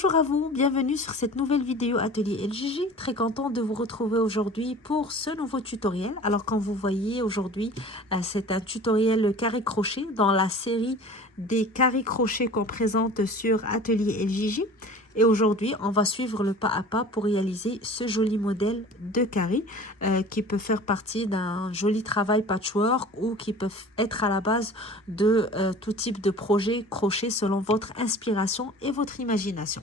Bonjour à vous, bienvenue sur cette nouvelle vidéo Atelier LJJ. Très content de vous retrouver aujourd'hui pour ce nouveau tutoriel. Alors comme vous voyez aujourd'hui, c'est un tutoriel carré crochet dans la série des carrés crochets qu'on présente sur Atelier LJJ. Et aujourd'hui, on va suivre le pas à pas pour réaliser ce joli modèle de carré qui peut faire partie d'un joli travail patchwork ou qui peut être à la base de tout type de projet crochet selon votre inspiration et votre imagination.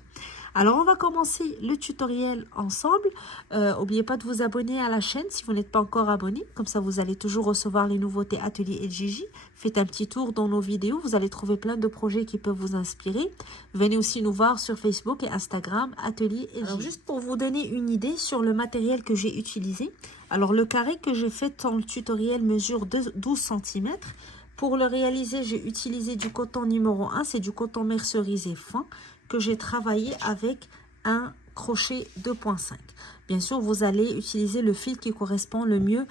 Alors, on va commencer le tutoriel ensemble. N'oubliez pas de vous abonner à la chaîne si vous n'êtes pas encore abonné. Comme ça, vous allez toujours recevoir les nouveautés Atelier LJJ. Faites un petit tour dans nos vidéos. Vous allez trouver plein de projets qui peuvent vous inspirer. Venez aussi nous voir sur Facebook et Instagram, Atelier LJJ. Alors, juste pour vous donner une idée sur le matériel que j'ai utilisé. Alors, le carré que j'ai fait dans le tutoriel mesure 12 cm. Pour le réaliser, j'ai utilisé du coton numéro 1. C'est du coton mercerisé fin que j'ai travaillé avec un crochet 2.5. Bien sûr, vous allez utiliser le fil qui correspond le mieux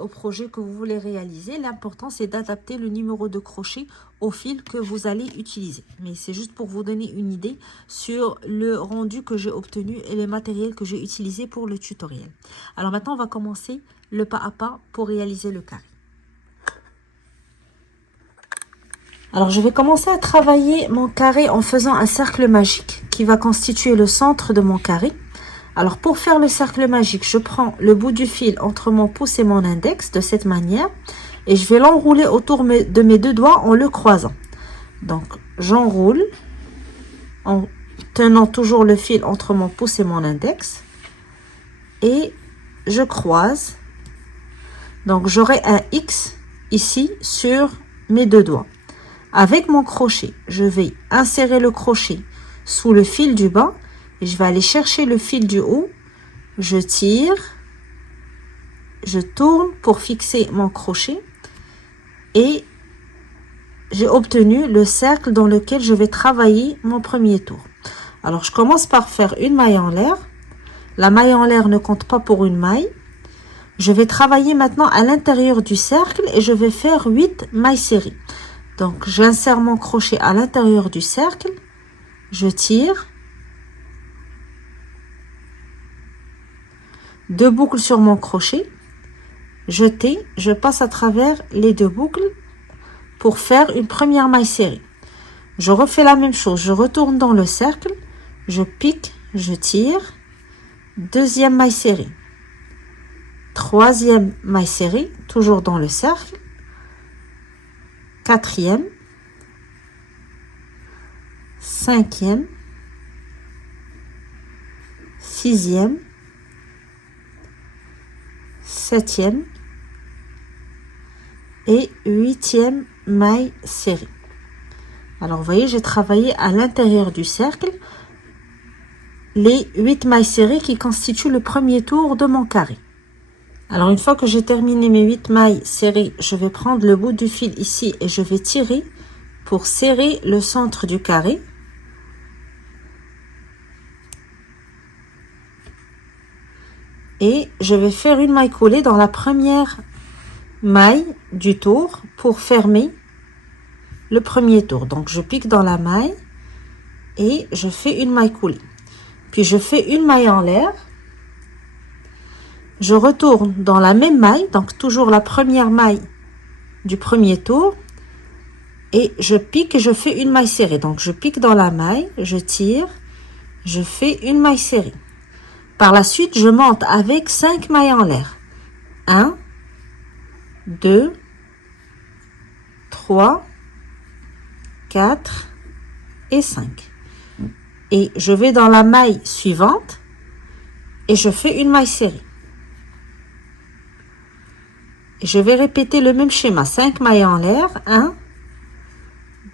au projet que vous voulez réaliser. L'important, c'est d'adapter le numéro de crochet au fil que vous allez utiliser. Mais c'est juste pour vous donner une idée sur le rendu que j'ai obtenu et le matériel que j'ai utilisé pour le tutoriel. Alors maintenant, on va commencer le pas à pas pour réaliser le carré. Alors, je vais commencer à travailler mon carré en faisant un cercle magique qui va constituer le centre de mon carré. Alors, pour faire le cercle magique, je prends le bout du fil entre mon pouce et mon index de cette manière et je vais l'enrouler autour de mes deux doigts en le croisant. Donc, j'enroule en tenant toujours le fil entre mon pouce et mon index et je croise. Donc, j'aurai un X ici sur mes deux doigts. Avec mon crochet, je vais insérer le crochet sous le fil du bas et je vais aller chercher le fil du haut. Je tire, je tourne pour fixer mon crochet et j'ai obtenu le cercle dans lequel je vais travailler mon premier tour. Alors, je commence par faire une maille en l'air. La maille en l'air ne compte pas pour une maille. Je vais travailler maintenant à l'intérieur du cercle et je vais faire 8 mailles serrées. Donc, j'insère mon crochet à l'intérieur du cercle, je tire, 2 boucles sur mon crochet, je passe à travers les 2 boucles pour faire une première maille serrée. Je refais la même chose, je retourne dans le cercle, je pique, je tire, 2e maille serrée, 3e maille serrée, toujours dans le cercle, 4e, 5e, 6e, 7e et 8e maille serrée. Alors, vous voyez, j'ai travaillé à l'intérieur du cercle les 8 mailles serrées qui constituent le premier tour de mon carré. Alors, une fois que j'ai terminé mes 8 mailles serrées, je vais prendre le bout du fil ici et je vais tirer pour serrer le centre du carré. Et je vais faire une maille coulée dans la première maille du tour pour fermer le premier tour. Donc, je pique dans la maille et je fais une maille coulée. Puis, je fais une maille en l'air. Je retourne dans la même maille, donc toujours la première maille du premier tour. Et je pique et je fais une maille serrée. Donc, je pique dans la maille, je tire, je fais une maille serrée. Par la suite, je monte avec 5 mailles en l'air. 1, 2, 3, 4 et 5. Et je vais dans la maille suivante et je fais une maille serrée. Je vais répéter le même schéma. 5 mailles en l'air. 1,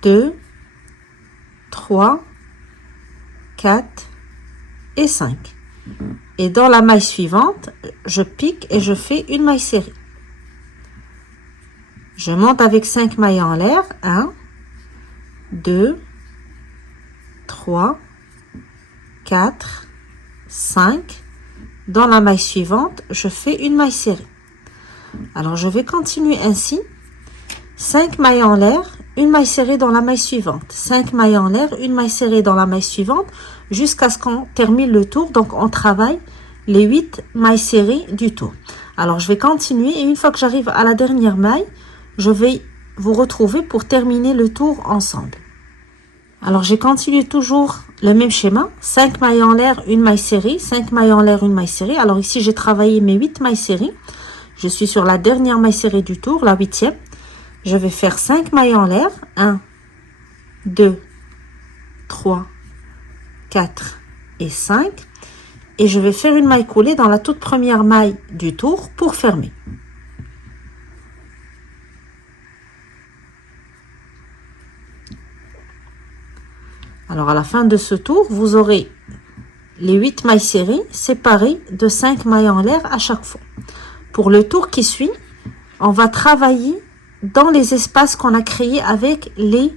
2, 3, 4 et 5. Et dans la maille suivante, je pique et je fais une maille serrée. Je monte avec 5 mailles en l'air. 1, 2, 3, 4, 5. Dans la maille suivante, je fais une maille serrée. Alors, je vais continuer ainsi. 5 mailles en l'air une maille serrée dans la maille suivante, 5 mailles en l'air, une maille serrée dans la maille suivante, jusqu'à ce qu'on termine le tour. Donc on travaille les 8 mailles serrées du tour. Alors je vais continuer et une fois que j'arrive à la dernière maille, je vais vous retrouver pour terminer le tour ensemble. Alors j'ai continué toujours le même schéma, 5 mailles en l'air, une maille serrée, 5 mailles en l'air, une maille serrée. Alors ici j'ai travaillé mes 8 mailles serrées. Je suis sur la dernière maille serrée du tour, la 8e. Je vais faire 5 mailles en l'air, 1, 2, 3, 4 et 5. Et je vais faire une maille coulée dans la toute première maille du tour pour fermer. Alors à la fin de ce tour, vous aurez les 8 mailles serrées séparées de 5 mailles en l'air à chaque fois. Pour le tour qui suit, on va travailler dans les espaces qu'on a créés avec les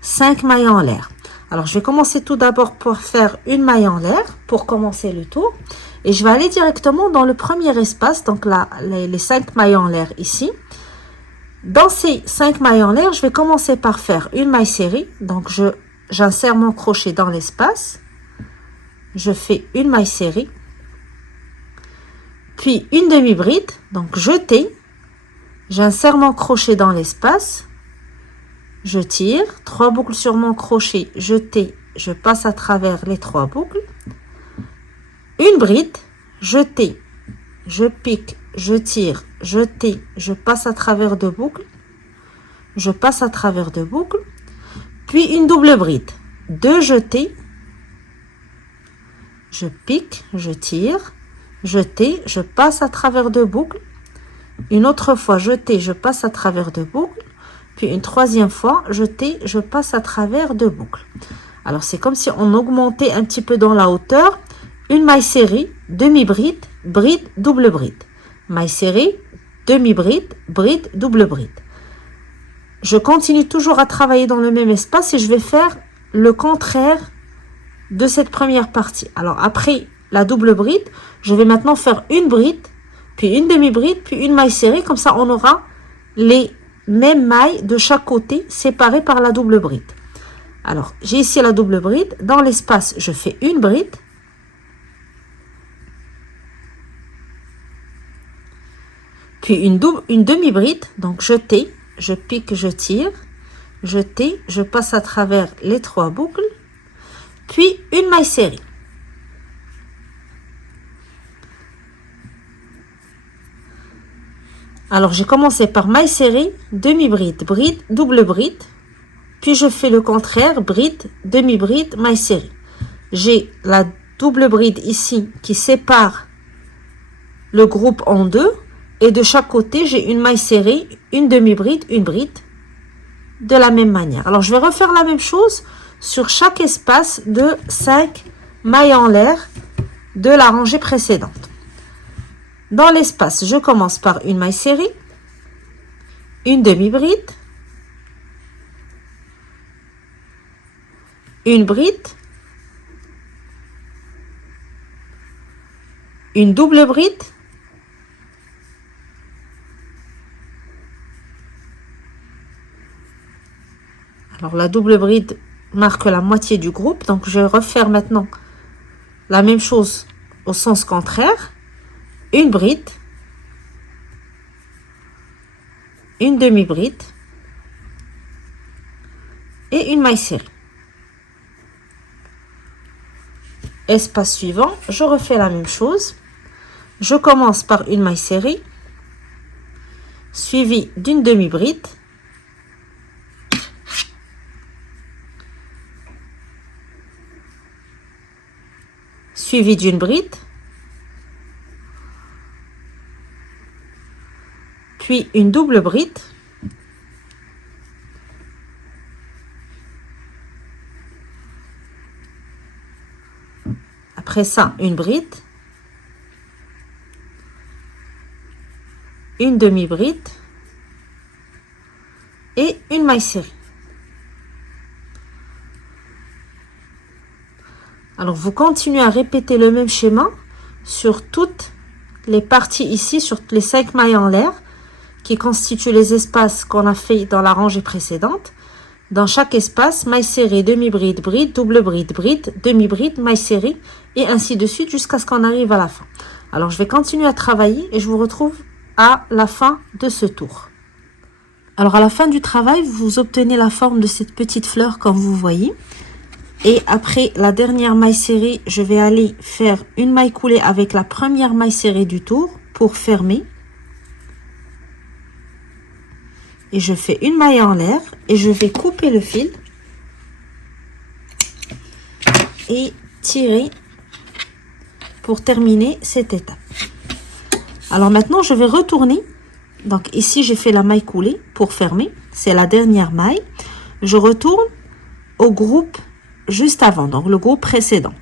5 mailles en l'air. Alors je vais commencer tout d'abord pour faire une maille en l'air pour commencer le tour. Et je vais aller directement dans le premier espace, donc là, les 5 mailles en l'air ici. Dans ces 5 mailles en l'air, je vais commencer par faire une maille serrée. Donc j'insère mon crochet dans l'espace. Je fais une maille serrée. Puis une demi-bride, donc jeter. J'insère mon crochet dans l'espace. Je tire, 3 boucles sur mon crochet, jeter, je passe à travers les 3 boucles. Une bride, jeter, je pique, je tire, jeter, je passe à travers 2 boucles. Je passe à travers 2 boucles. Puis une double bride, 2 jetés, je pique, je tire, jeter, je passe à travers 2 boucles. Une autre fois, jeter, je passe à travers 2 boucles. Puis une troisième fois, jeter, je passe à travers 2 boucles. Alors c'est comme si on augmentait un petit peu dans la hauteur. Une maille serrée, demi-bride, bride, double bride. Maille serrée, demi-bride, bride, double bride. Je continue toujours à travailler dans le même espace et je vais faire le contraire de cette première partie. Alors après la double bride, je vais maintenant faire une bride, puis une demi-bride, puis une maille serrée. Comme ça, on aura les mêmes mailles de chaque côté séparées par la double bride. Alors, j'ai ici la double bride. Dans l'espace, je fais une bride. Puis une demi-bride. Donc, jeter, je pique, je tire. Jeter, je passe à travers les 3 boucles. Puis une maille serrée. Alors, j'ai commencé par maille serrée, demi-bride, bride, double bride. Puis, je fais le contraire, bride, demi-bride, maille serrée. J'ai la double bride ici qui sépare le groupe en 2. Et de chaque côté, j'ai une maille serrée, une demi-bride, une bride. De la même manière. Alors, je vais refaire la même chose sur chaque espace de 5 mailles en l'air de la rangée précédente. Dans l'espace, je commence par une maille serrée, une demi-bride, une bride, une double bride, alors la double bride marque la moitié du groupe, donc je vais refaire maintenant la même chose au sens contraire. Une bride, une demi-bride et une maille serrée. Espace suivant, je refais la même chose. Je commence par une maille serrée, suivie d'une demi-bride, suivie d'une bride, puis une double bride, après ça une bride, une demi-bride et une maille serrée. Alors vous continuez à répéter le même schéma sur toutes les parties ici, sur les 5 mailles en l'air qui constituent les espaces qu'on a fait dans la rangée précédente. Dans chaque espace, maille serrée, demi-bride, bride, double bride, bride, demi-bride, maille serrée et ainsi de suite jusqu'à ce qu'on arrive à la fin. Alors, je vais continuer à travailler et je vous retrouve à la fin de ce tour. Alors, à la fin du travail, vous obtenez la forme de cette petite fleur comme vous voyez. Et après la dernière maille serrée, je vais aller faire une maille coulée avec la première maille serrée du tour pour fermer. Et je fais une maille en l'air et je vais couper le fil et tirer pour terminer cette étape. Alors maintenant, je vais retourner. Donc ici, j'ai fait la maille coulée pour fermer. C'est la dernière maille. Je retourne au groupe juste avant, donc le groupe précédent.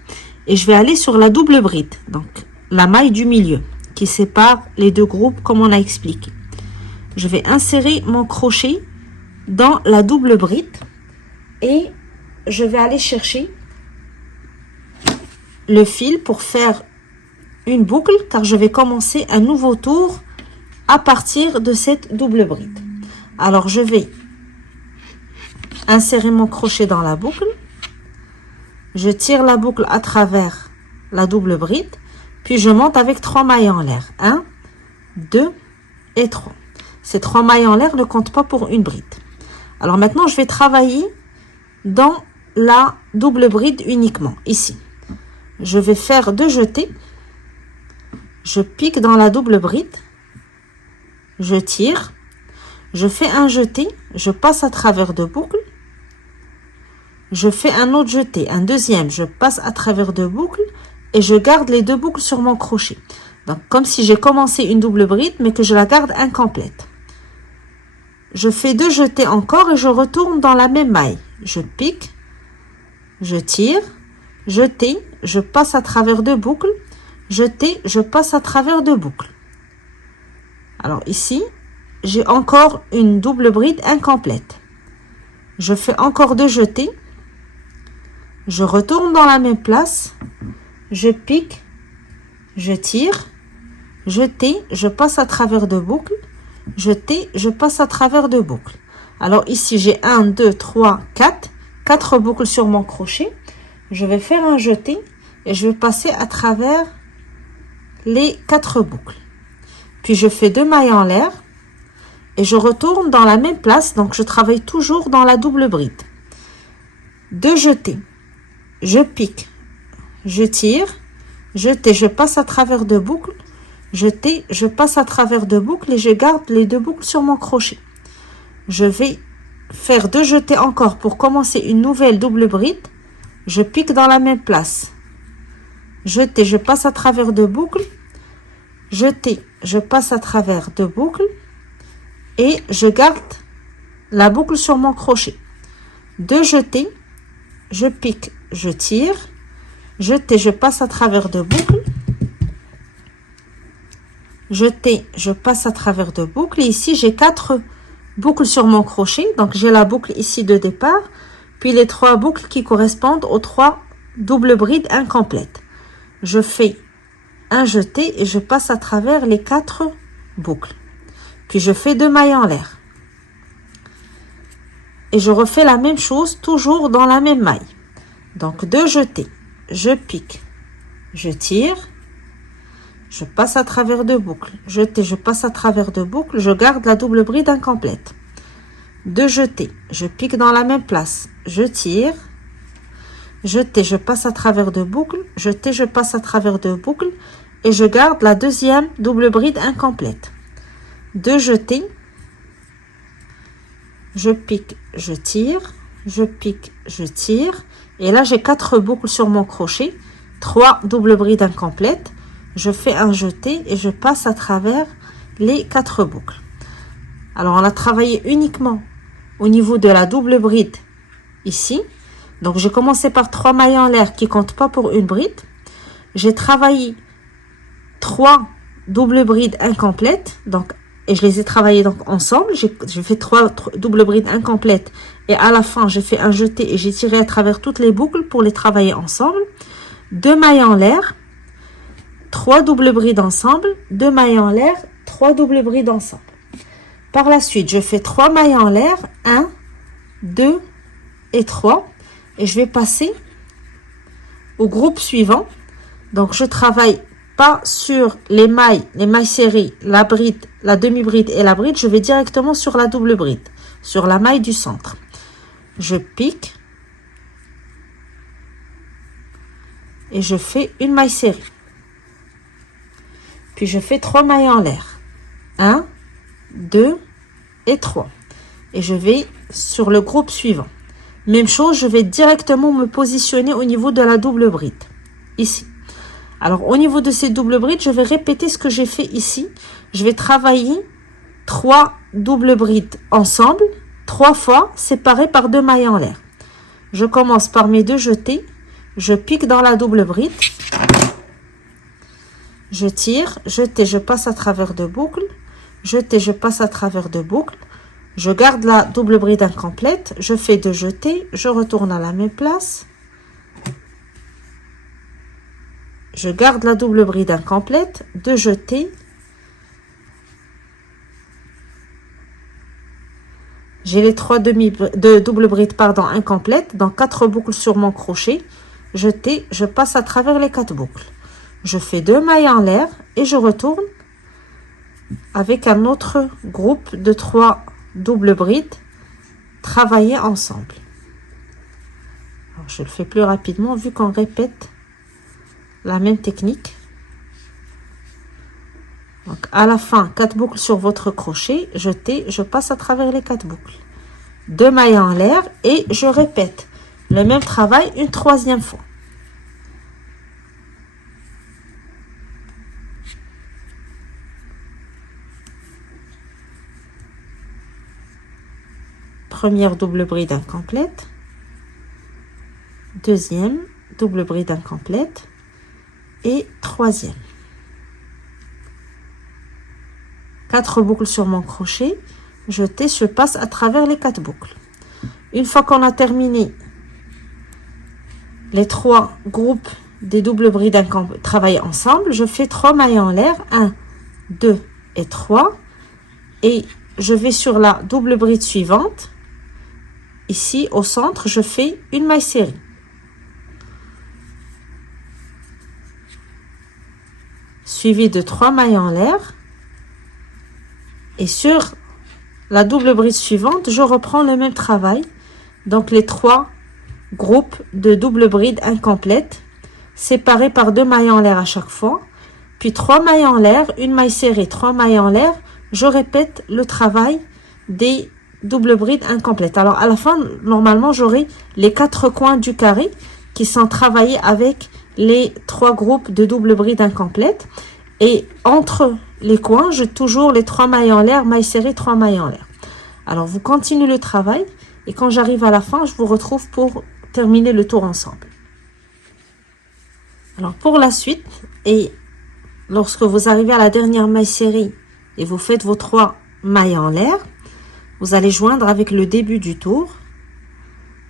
Et je vais aller sur la double bride, donc la maille du milieu qui sépare les deux groupes comme on a expliqué. Je vais insérer mon crochet dans la double bride et je vais aller chercher le fil pour faire une boucle car je vais commencer un nouveau tour à partir de cette double bride. Alors je vais insérer mon crochet dans la boucle. Je tire la boucle à travers la double bride, puis je monte avec 3 mailles en l'air. 1, 2 et 3. Ces 3 mailles en l'air ne comptent pas pour une bride. Alors maintenant, je vais travailler dans la double bride uniquement, ici. Je vais faire 2 jetés. Je pique dans la double bride. Je tire. Je fais un jeté. Je passe à travers 2 boucles. Je fais un autre jeté, un deuxième, je passe à travers 2 boucles et je garde les 2 boucles sur mon crochet. Donc, comme si j'ai commencé une double bride, mais que je la garde incomplète. Je fais 2 jetés encore et je retourne dans la même maille. Je pique, je tire, jeté, je passe à travers 2 boucles, jeté, je passe à travers 2 boucles. Alors ici, j'ai encore une double bride incomplète. Je fais encore 2 jetés. Je retourne dans la même place, je pique, je tire, jeté, je passe à travers 2 boucles, jeté, je passe à travers 2 boucles. Alors ici, j'ai 1, 2, 3, 4 boucles sur mon crochet. Je vais faire un jeté et je vais passer à travers les 4 boucles. Puis je fais 2 mailles en l'air et je retourne dans la même place. Donc, je travaille toujours dans la double bride. 2 jetés. Je pique, je tire, jeté, je passe à travers 2 boucles, jeté, je passe à travers 2 boucles et je garde les 2 boucles sur mon crochet. Je vais faire 2 jetés encore pour commencer une nouvelle double bride. Je pique dans la même place. Jeté, je passe à travers 2 boucles, jeté, je passe à travers 2 boucles et je garde la boucle sur mon crochet. 2 jetés, je pique, je tire, jeté, je passe à travers 2 boucles, jeté, je passe à travers 2 boucles et ici j'ai 4 boucles sur mon crochet. Donc j'ai la boucle ici de départ, puis les 3 boucles qui correspondent aux 3 doubles brides incomplètes. Je fais un jeté et je passe à travers les 4 boucles, puis je fais 2 mailles en l'air et je refais la même chose toujours dans la même maille. Donc 2 jetés, je pique, je tire, je passe à travers 2 boucles, jeté, je passe à travers 2 boucles, je garde la double bride incomplète. 2 jetés, je pique dans la même place, je tire, jeté, je passe à travers 2 boucles, jeté, je passe à travers 2 boucles et je garde la deuxième double bride incomplète. 2 jetés, je pique, je tire, je pique, je tire et là j'ai 4 boucles sur mon crochet, 3 doubles brides incomplètes. Je fais un jeté et je passe à travers les 4 boucles. Alors on a travaillé uniquement au niveau de la double bride ici. Donc j'ai commencé par 3 mailles en l'air qui comptent pas pour une bride. J'ai travaillé 3 doubles brides incomplètes, donc et je les ai travaillées donc ensemble. J'ai fait 3 doubles brides incomplètes et à la fin j'ai fait un jeté et j'ai tiré à travers toutes les boucles pour les travailler ensemble. 2 mailles en l'air, 3 doubles brides ensemble, 2 mailles en l'air, 3 doubles brides ensemble. Par la suite, je fais 3 mailles en l'air, 1, 2, et 3. Et je vais passer au groupe suivant. Donc, je travaille pas sur les mailles serrées, la bride, la demi-bride et la bride. Je vais directement sur la double bride, sur la maille du centre. Je pique et je fais une maille serrée. Puis, je fais 3 mailles en l'air. 1, 2 et 3. Et je vais sur le groupe suivant. Même chose, je vais directement me positionner au niveau de la double bride. Ici. Alors, au niveau de ces doubles brides, je vais répéter ce que j'ai fait ici. Je vais travailler 3 doubles brides ensemble, 3 fois, séparées par 2 mailles en l'air. Je commence par mes 2 jetés. Je pique dans la double bride. Je tire, jeté, je passe à travers de boucles. Jeté, je passe à travers de boucles. Je garde la double bride incomplète. Je fais 2 jetés. Je retourne à la même place. Je garde la double bride incomplète, 2 jetés. J'ai les 3 double brides incomplètes, dans 4 boucles sur mon crochet. Jeté, je passe à travers les 4 boucles. Je fais 2 mailles en l'air et je retourne avec un autre groupe de 3 double brides travailler ensemble. Alors, je le fais plus rapidement vu qu'on répète la même technique. Donc à la fin, 4 boucles sur votre crochet, jetez, je passe à travers les 4 boucles. 2 mailles en l'air et je répète le même travail une 3e fois. Première double bride incomplète. Deuxième double bride incomplète. Et 3e. 4 boucles sur mon crochet, jeté, je passe à travers les 4 boucles. Une fois qu'on a terminé les 3 groupes des doubles brides travaillés ensemble, je fais 3 mailles en l'air, 1, 2 et 3, et je vais sur la double bride suivante. Ici au centre, je fais une maille serrée. Suivi de 3 mailles en l'air. Et sur la double bride suivante, je reprends le même travail. Donc, les 3 groupes de double bride incomplètes, séparés par 2 mailles en l'air à chaque fois. Puis 3 mailles en l'air, une maille serrée, 3 mailles en l'air. Je répète le travail des double brides incomplètes. Alors, à la fin, normalement, j'aurai les 4 coins du carré qui sont travaillés avec les 3 groupes de double bride incomplètes. Et entre les coins, j'ai toujours les 3 mailles en l'air, maille serrée, 3 mailles en l'air. Alors, vous continuez le travail. Et quand j'arrive à la fin, je vous retrouve pour terminer le tour ensemble. Alors, pour la suite, et lorsque vous arrivez à la dernière maille serrée et vous faites vos 3 mailles en l'air, vous allez joindre avec le début du tour.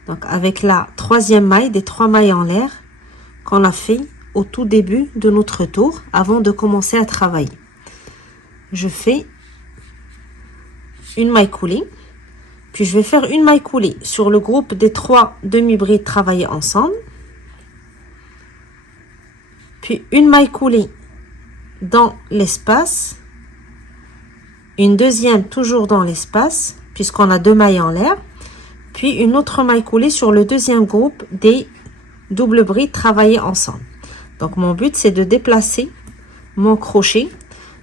Donc, avec la 3e maille des 3 mailles en l'air qu'on a fait au tout début de notre tour avant de commencer à travailler. Je fais une maille coulée, puis je vais faire une maille coulée sur le groupe des 3 demi-brides travaillés ensemble, puis une maille coulée dans l'espace, une deuxième toujours dans l'espace puisqu'on a 2 mailles en l'air, puis une autre maille coulée sur le deuxième groupe des double brides travaillées ensemble. Donc mon but c'est de déplacer mon crochet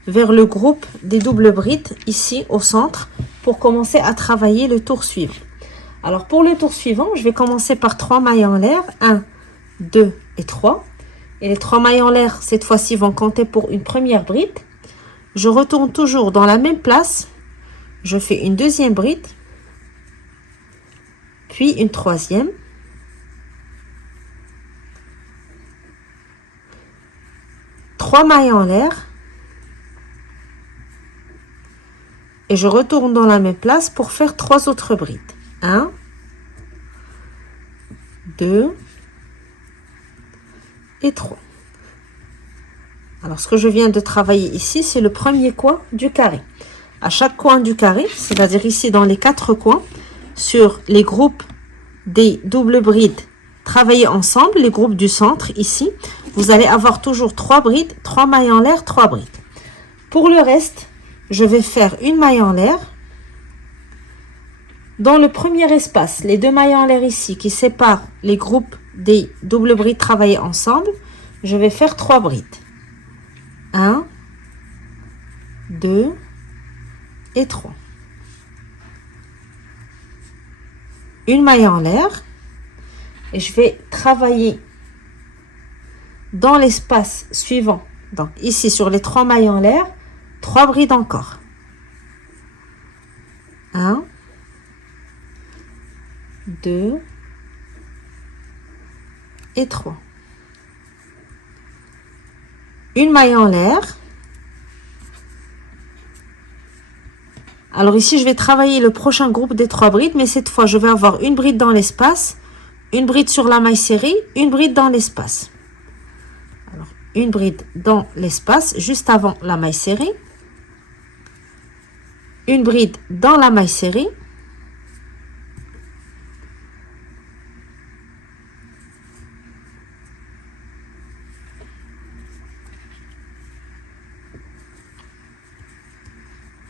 vers le groupe des doubles brides ici au centre pour commencer à travailler le tour suivant. Alors pour le tour suivant, je vais commencer par 3 mailles en l'air, 1, 2 et 3. Et les 3 mailles en l'air cette fois-ci vont compter pour une première bride. Je retourne toujours dans la même place, je fais une deuxième bride, puis une troisième. Trois mailles en l'air. Et je retourne dans la même place pour faire 3 autres brides. 1, 2 et 3. Alors, ce que je viens de travailler ici, c'est le premier coin du carré. À chaque coin du carré, c'est-à-dire ici dans les 4 coins, sur les groupes des doubles brides travaillées ensemble, les groupes du centre ici, vous allez avoir toujours 3 brides, 3 mailles en l'air, 3 brides. Pour le reste, je vais faire une maille en l'air. Dans le premier espace, les 2 mailles en l'air ici qui séparent les groupes des doubles brides travaillées ensemble, je vais faire 3 brides. 1, 2 et 3. Une maille en l'air et je vais travailler dans l'espace suivant. Donc ici sur les 3 mailles en l'air, 3 brides encore. 1, 2 et 3. Une maille en l'air. Alors ici, je vais travailler le prochain groupe des 3 brides, mais cette fois, je vais avoir une bride dans l'espace, une bride sur la maille serrée, une bride dans l'espace. Alors, une bride dans l'espace, juste avant la maille serrée. Une bride dans la maille serrée.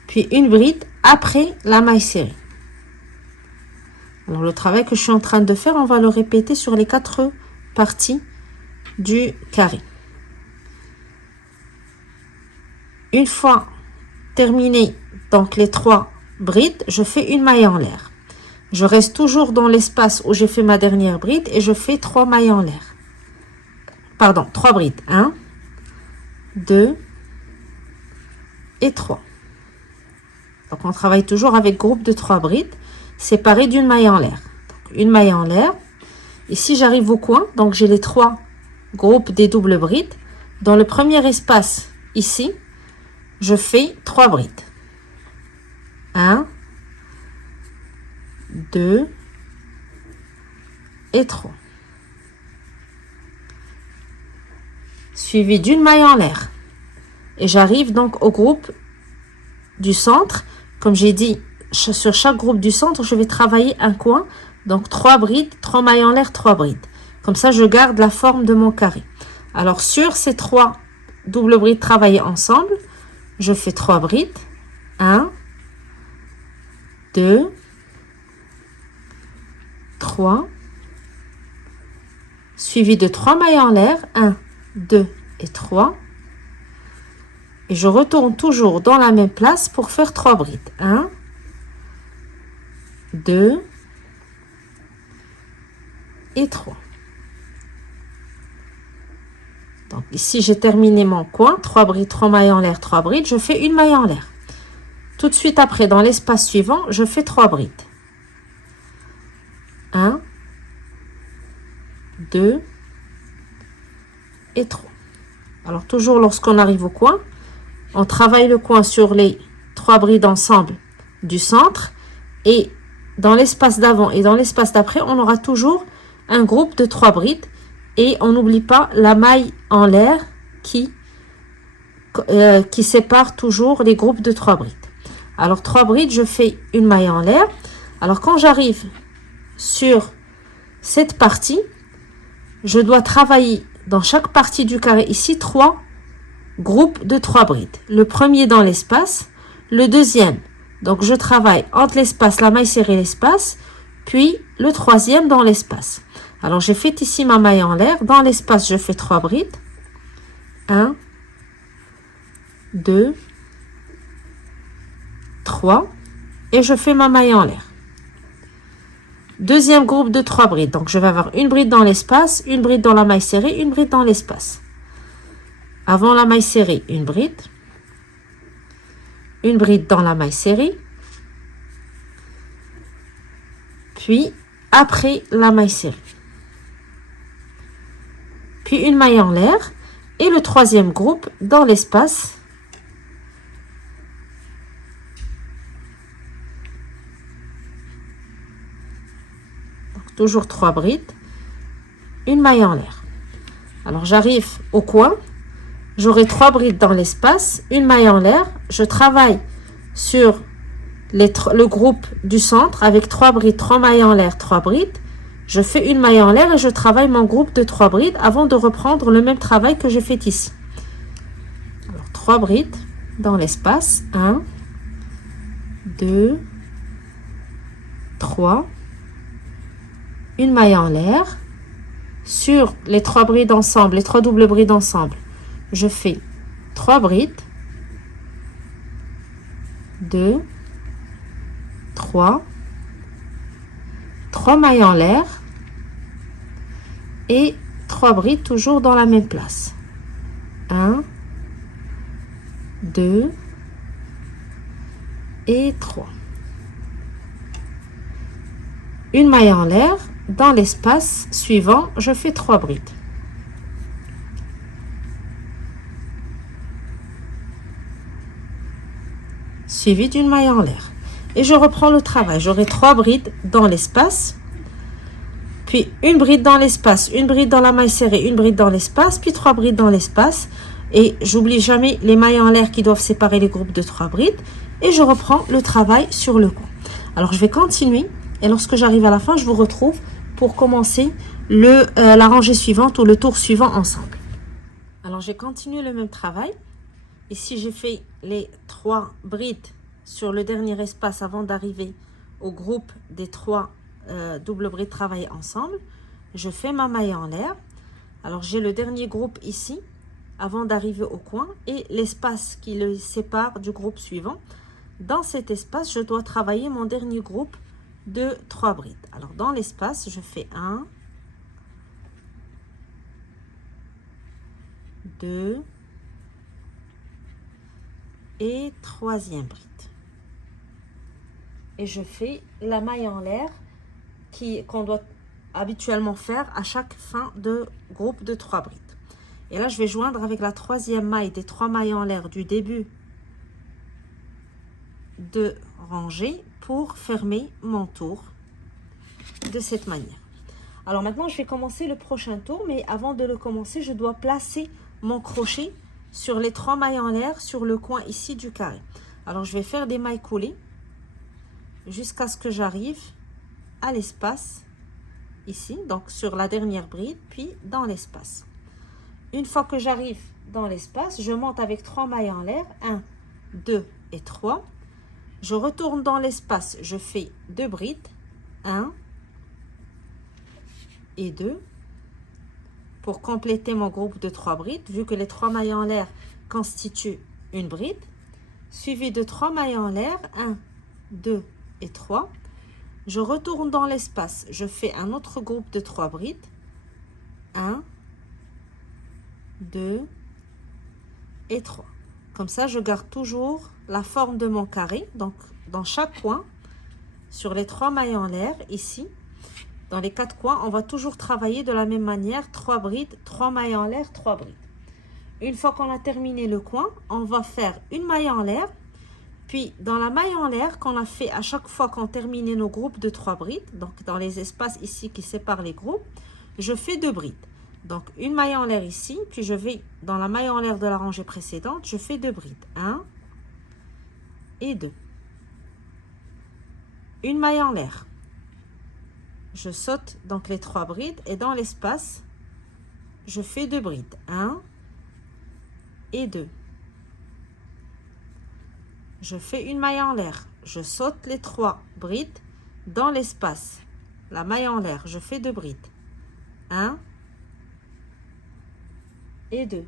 Puis une bride après la maille serrée. Alors le travail que je suis en train de faire, on va le répéter sur les 4 parties du carré. Une fois terminé donc les 3 brides, je fais une maille en l'air. Je reste toujours dans l'espace où j'ai fait ma dernière bride et je fais 3 mailles en l'air. Pardon, 3 brides. 1, 2 et 3. Donc, on travaille toujours avec groupe de 3 brides séparées d'une maille en l'air. Une maille en l'air. Ici, j'arrive au coin. Donc, j'ai les 3 groupes des doubles brides. Dans le premier espace, ici, je fais 3 brides. 1, 2 et 3. Suivi d'une maille en l'air. Et j'arrive donc au groupe du centre. Comme j'ai dit, sur chaque groupe du centre, je vais travailler un coin. Donc 3 brides, 3 mailles en l'air, 3 brides. Comme ça, je garde la forme de mon carré. Alors, sur ces 3 doubles brides travaillées ensemble, je fais 3 brides. 1, 2, 3. Suivi de 3 mailles en l'air. 1, 2 et 3. Et je retourne toujours dans la même place pour faire 3 brides. 1, 2 et 3. Donc ici, j'ai terminé mon coin. 3 brides, 3 mailles en l'air, 3 brides. Je fais une maille en l'air. Tout de suite après, dans l'espace suivant, je fais 3 brides. 1, 2 et 3. Alors, toujours lorsqu'on arrive au coin, on travaille le coin sur les 3 brides ensemble du centre. Et dans l'espace d'avant et dans l'espace d'après, on aura toujours un groupe de 3 brides. Et on n'oublie pas la maille en l'air qui sépare toujours les groupes de 3 brides. Alors, 3 brides, je fais une maille en l'air. Alors, quand j'arrive sur cette partie, je dois travailler dans chaque partie du carré ici 3 groupes de 3 brides. Le premier dans l'espace, le deuxième. Donc, je travaille entre l'espace, la maille serrée, l'espace, puis le troisième dans l'espace. Alors, j'ai fait ici ma maille en l'air. Dans l'espace, je fais 3 brides. 1, 2, 3. Et je fais ma maille en l'air. Deuxième groupe de 3 brides. Donc, je vais avoir une bride dans l'espace, une bride dans la maille serrée, une bride dans l'espace. Avant la maille serrée, une bride dans la maille serrée, puis après la maille serrée, puis une maille en l'air et le troisième groupe dans l'espace. Donc, toujours 3 brides, une maille en l'air. Alors, j'arrive au coin. J'aurai 3 brides dans l'espace, une maille en l'air. Je travaille sur le groupe du centre avec 3 brides, 3 mailles en l'air, 3 brides. Je fais une maille en l'air et je travaille mon groupe de 3 brides avant de reprendre le même travail que j'ai fait ici. Alors, 3 brides dans l'espace. 1, 2, 3. Une maille en l'air. Sur les 3 brides ensemble, les 3 doubles brides ensemble, je fais 3 brides. 2, 3. 3 mailles en l'air. Et 3 brides toujours dans la même place. 1, 2 et 3. Une maille en l'air. Dans l'espace suivant, je fais 3 brides. Suivi d'une maille en l'air. Et je reprends le travail. J'aurai 3 brides dans l'espace. Puis une bride dans l'espace, une bride dans la maille serrée, une bride dans l'espace, puis 3 brides dans l'espace. Et j'oublie jamais les mailles en l'air qui doivent séparer les groupes de 3 brides. Et je reprends le travail sur le coin. Alors je vais continuer. Et lorsque j'arrive à la fin, je vous retrouve pour commencer la rangée suivante ou le tour suivant ensemble. Alors j'ai continué le même travail. Ici j'ai fait les 3 brides sur le dernier espace avant d'arriver au groupe des 3 doubles brides travaillées ensemble. Je fais ma maille en l'air. Alors j'ai le dernier groupe ici avant d'arriver au coin et l'espace qui le sépare du groupe suivant. Dans cet espace, je dois travailler mon dernier groupe de 3 brides. Alors dans l'espace, je fais 1, 2 et 3e bride. Et je fais la maille en l'air qu'on doit habituellement faire à chaque fin de groupe de 3 brides. Et là, je vais joindre avec la 3e maille des 3 mailles en l'air du début de rangée pour fermer mon tour de cette manière. Alors maintenant, je vais commencer le prochain tour, mais avant de le commencer, je dois placer mon crochet sur les 3 mailles en l'air sur le coin ici du carré. Alors, je vais faire des mailles coulées jusqu'à ce que j'arrive à l'espace ici, donc sur la dernière bride, puis dans l'espace. Une fois que j'arrive dans l'espace, je monte avec 3 mailles en l'air, 1, 2 et 3. Je retourne dans l'espace, je fais 2 brides, 1 et 2, pour compléter mon groupe de 3 brides, vu que les 3 mailles en l'air constituent une bride, suivi de 3 mailles en l'air, 1, 2 et 3. Je retourne dans l'espace, je fais un autre groupe de 3 brides, 1, 2 et 3. Comme ça, je garde toujours la forme de mon carré. Donc, dans chaque coin, sur les 3 mailles en l'air, ici, dans les 4 coins, on va toujours travailler de la même manière. 3 brides, 3 mailles en l'air, 3 brides. Une fois qu'on a terminé le coin, on va faire une maille en l'air. Puis, dans la maille en l'air qu'on a fait à chaque fois qu'on terminait nos groupes de 3 brides, donc dans les espaces ici qui séparent les groupes, je fais 2 brides. Donc, une maille en l'air ici, puis je vais dans la maille en l'air de la rangée précédente, je fais 2 brides. 1 et 2. Une maille en l'air. Je saute donc les 3 brides et dans l'espace, je fais 2 brides. 1 et 2. Je fais une maille en l'air. Je saute les 3 brides dans l'espace. La maille en l'air, je fais 2 brides. 1 et 2.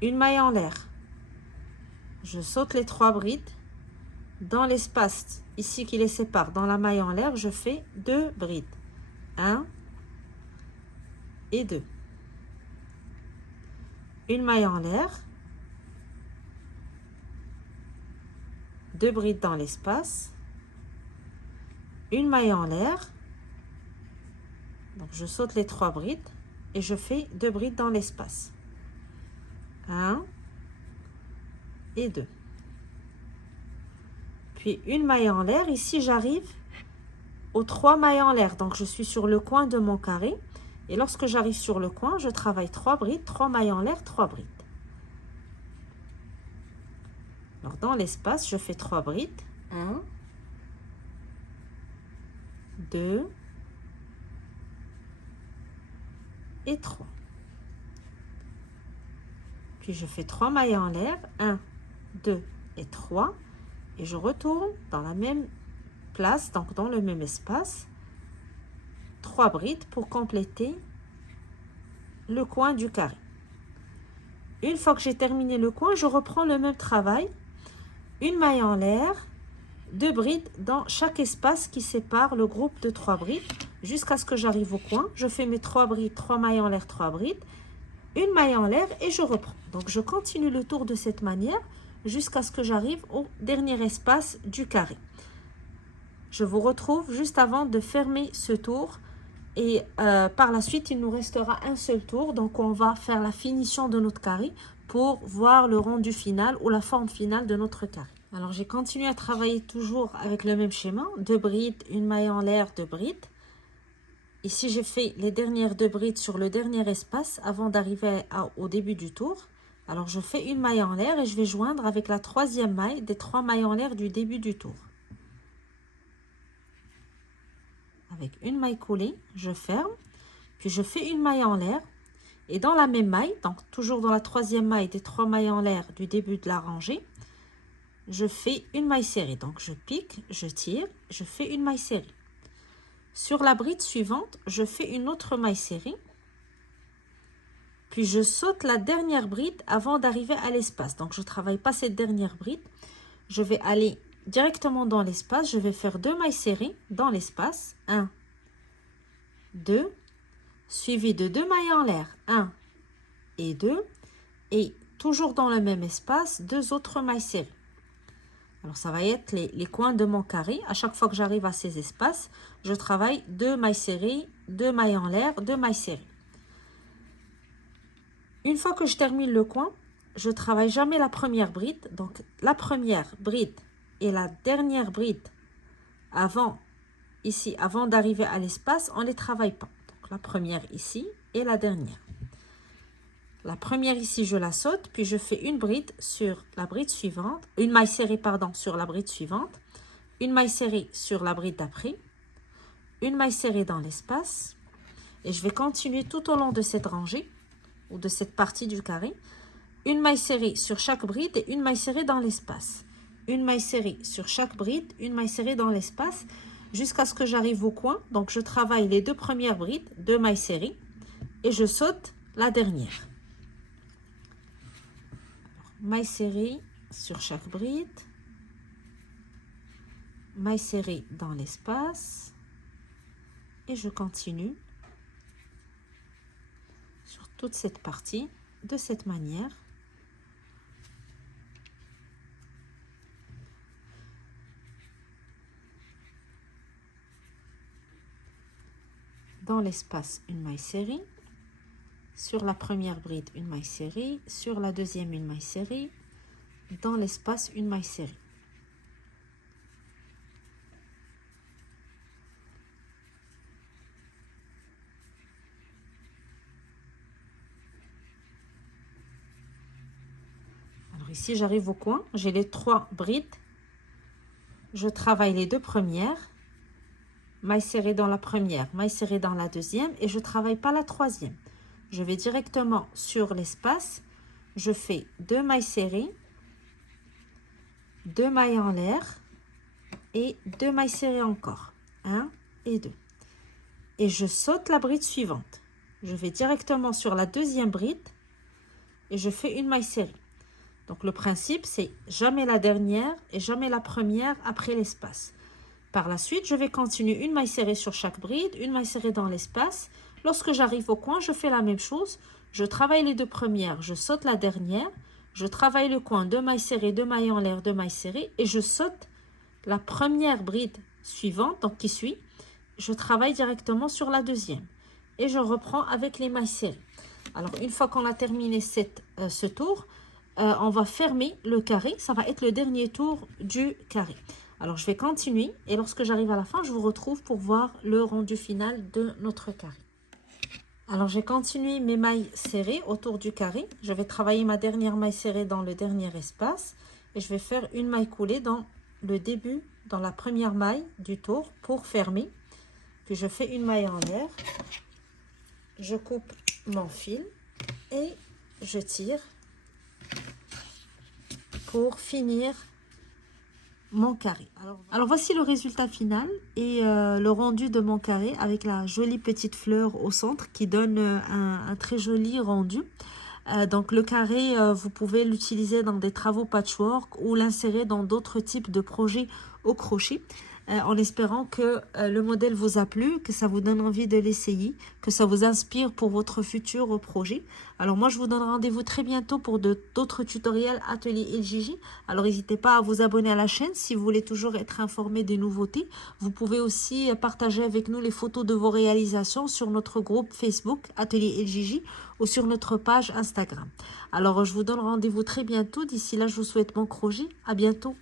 Une maille en l'air. Je saute les 3 brides. Dans l'espace ici qui les sépare, dans la maille en l'air, je fais 2 brides. 1 et 2. Une maille en l'air. 2 brides dans l'espace. Une maille en l'air. Donc je saute les 3 brides et je fais 2 brides dans l'espace. 1 et 2. Puis une maille en l'air. Ici, j'arrive aux 3 mailles en l'air. Donc, je suis sur le coin de mon carré. Et lorsque j'arrive sur le coin, je travaille 3 brides, 3 mailles en l'air, 3 brides. Alors, dans l'espace, je fais 3 brides. 1, 2 et 3. Puis je fais 3 mailles en l'air, 1, 2 et 3, et je retourne dans la même place, donc dans le même espace, 3 brides pour compléter le coin du carré. Une fois que j'ai terminé le coin, je reprends le même travail, une maille en l'air, 2 brides dans chaque espace qui sépare le groupe de 3 brides jusqu'à ce que j'arrive au coin. Je fais mes 3 brides, 3 mailles en l'air, 3 brides, une maille en l'air et je reprends. Donc je continue le tour de cette manière jusqu'à ce que j'arrive au dernier espace du carré. Je vous retrouve juste avant de fermer ce tour et par la suite il nous restera un seul tour, donc on va faire la finition de notre carré pour voir le rendu final ou la forme finale de notre carré. Alors j'ai continué à travailler toujours avec le même schéma, 2 brides, une maille en l'air, 2 brides. Ici j'ai fait les dernières 2 brides sur le dernier espace avant d'arriver au début du tour. Alors je fais une maille en l'air et je vais joindre avec la 3e maille des 3 mailles en l'air du début du tour. Avec une maille coulée, je ferme, puis je fais une maille en l'air et dans la même maille, donc toujours dans la 3e maille des 3 mailles en l'air du début de la rangée, je fais une maille serrée. Donc je pique, je tire, je fais une maille serrée. Sur la bride suivante, je fais une autre maille serrée. Puis je saute la dernière bride avant d'arriver à l'espace. Donc je ne travaille pas cette dernière bride. Je vais aller directement dans l'espace. Je vais faire 2 mailles serrées dans l'espace. 1, 2, suivi de 2 mailles en l'air. 1 et 2. Et toujours dans le même espace, 2 autres mailles serrées. Alors ça va être les coins de mon carré. À chaque fois que j'arrive à ces espaces, je travaille 2 mailles serrées, 2 mailles en l'air, 2 mailles serrées. Une fois que je termine le coin, je travaille jamais la première bride. Donc la première bride et la dernière bride avant d'arriver à l'espace, on ne les travaille pas. Donc la première ici et la dernière. La première ici, je la saute, puis je fais une bride sur la bride suivante, une maille serrée, pardon, sur la bride suivante, une maille serrée sur la bride d'après, une maille serrée dans l'espace, et je vais continuer tout au long de cette rangée, ou de cette partie du carré, une maille serrée sur chaque bride et une maille serrée dans l'espace. Une maille serrée sur chaque bride, une maille serrée dans l'espace, jusqu'à ce que j'arrive au coin. Donc je travaille les 2 premières brides, 2 mailles serrées, et je saute la dernière. Maille serrée sur chaque bride, maille serrée dans l'espace et je continue sur toute cette partie de cette manière. Dans l'espace, une maille serrée. Sur la première bride, une maille serrée. Sur la deuxième, une maille serrée. Dans l'espace, une maille serrée. Alors ici, j'arrive au coin. J'ai les 3 brides. Je travaille les 2 premières. Maille serrée dans la première, maille serrée dans la deuxième. Et je ne travaille pas la 3e. Je vais directement sur l'espace, je fais 2 mailles serrées, 2 mailles en l'air et 2 mailles serrées encore, 1 et 2. Et je saute la bride suivante. Je vais directement sur la 2e bride et je fais une maille serrée. Donc le principe, c'est jamais la dernière et jamais la première après l'espace. Par la suite, je vais continuer une maille serrée sur chaque bride, une maille serrée dans l'espace. Lorsque j'arrive au coin, je fais la même chose. Je travaille les 2 premières, je saute la dernière. Je travaille le coin, 2 mailles serrées, 2 mailles en l'air, 2 mailles serrées. Et je saute la première bride suivante, donc qui suit. Je travaille directement sur la 2e. Et je reprends avec les mailles serrées. Alors, une fois qu'on a terminé ce tour, on va fermer le carré. Ça va être le dernier tour du carré. Alors, je vais continuer. Et lorsque j'arrive à la fin, je vous retrouve pour voir le rendu final de notre carré. Alors, j'ai continué mes mailles serrées autour du carré. Je vais travailler ma dernière maille serrée dans le dernier espace. Et je vais faire une maille coulée dans le début, dans la première maille du tour pour fermer. Puis je fais une maille en l'air, je coupe mon fil et je tire pour finir mon carré. Alors voici le résultat final et le rendu de mon carré avec la jolie petite fleur au centre qui donne un très joli rendu. Donc le carré, vous pouvez l'utiliser dans des travaux patchwork ou l'insérer dans d'autres types de projets au crochet. En espérant que le modèle vous a plu, que ça vous donne envie de l'essayer, que ça vous inspire pour votre futur projet. Alors moi, je vous donne rendez-vous très bientôt pour d'autres tutoriels Atelier LJJ. Alors n'hésitez pas à vous abonner à la chaîne si vous voulez toujours être informé des nouveautés. Vous pouvez aussi partager avec nous les photos de vos réalisations sur notre groupe Facebook Atelier LJJ ou sur notre page Instagram. Alors je vous donne rendez-vous très bientôt. D'ici là, je vous souhaite bon crochet. À bientôt.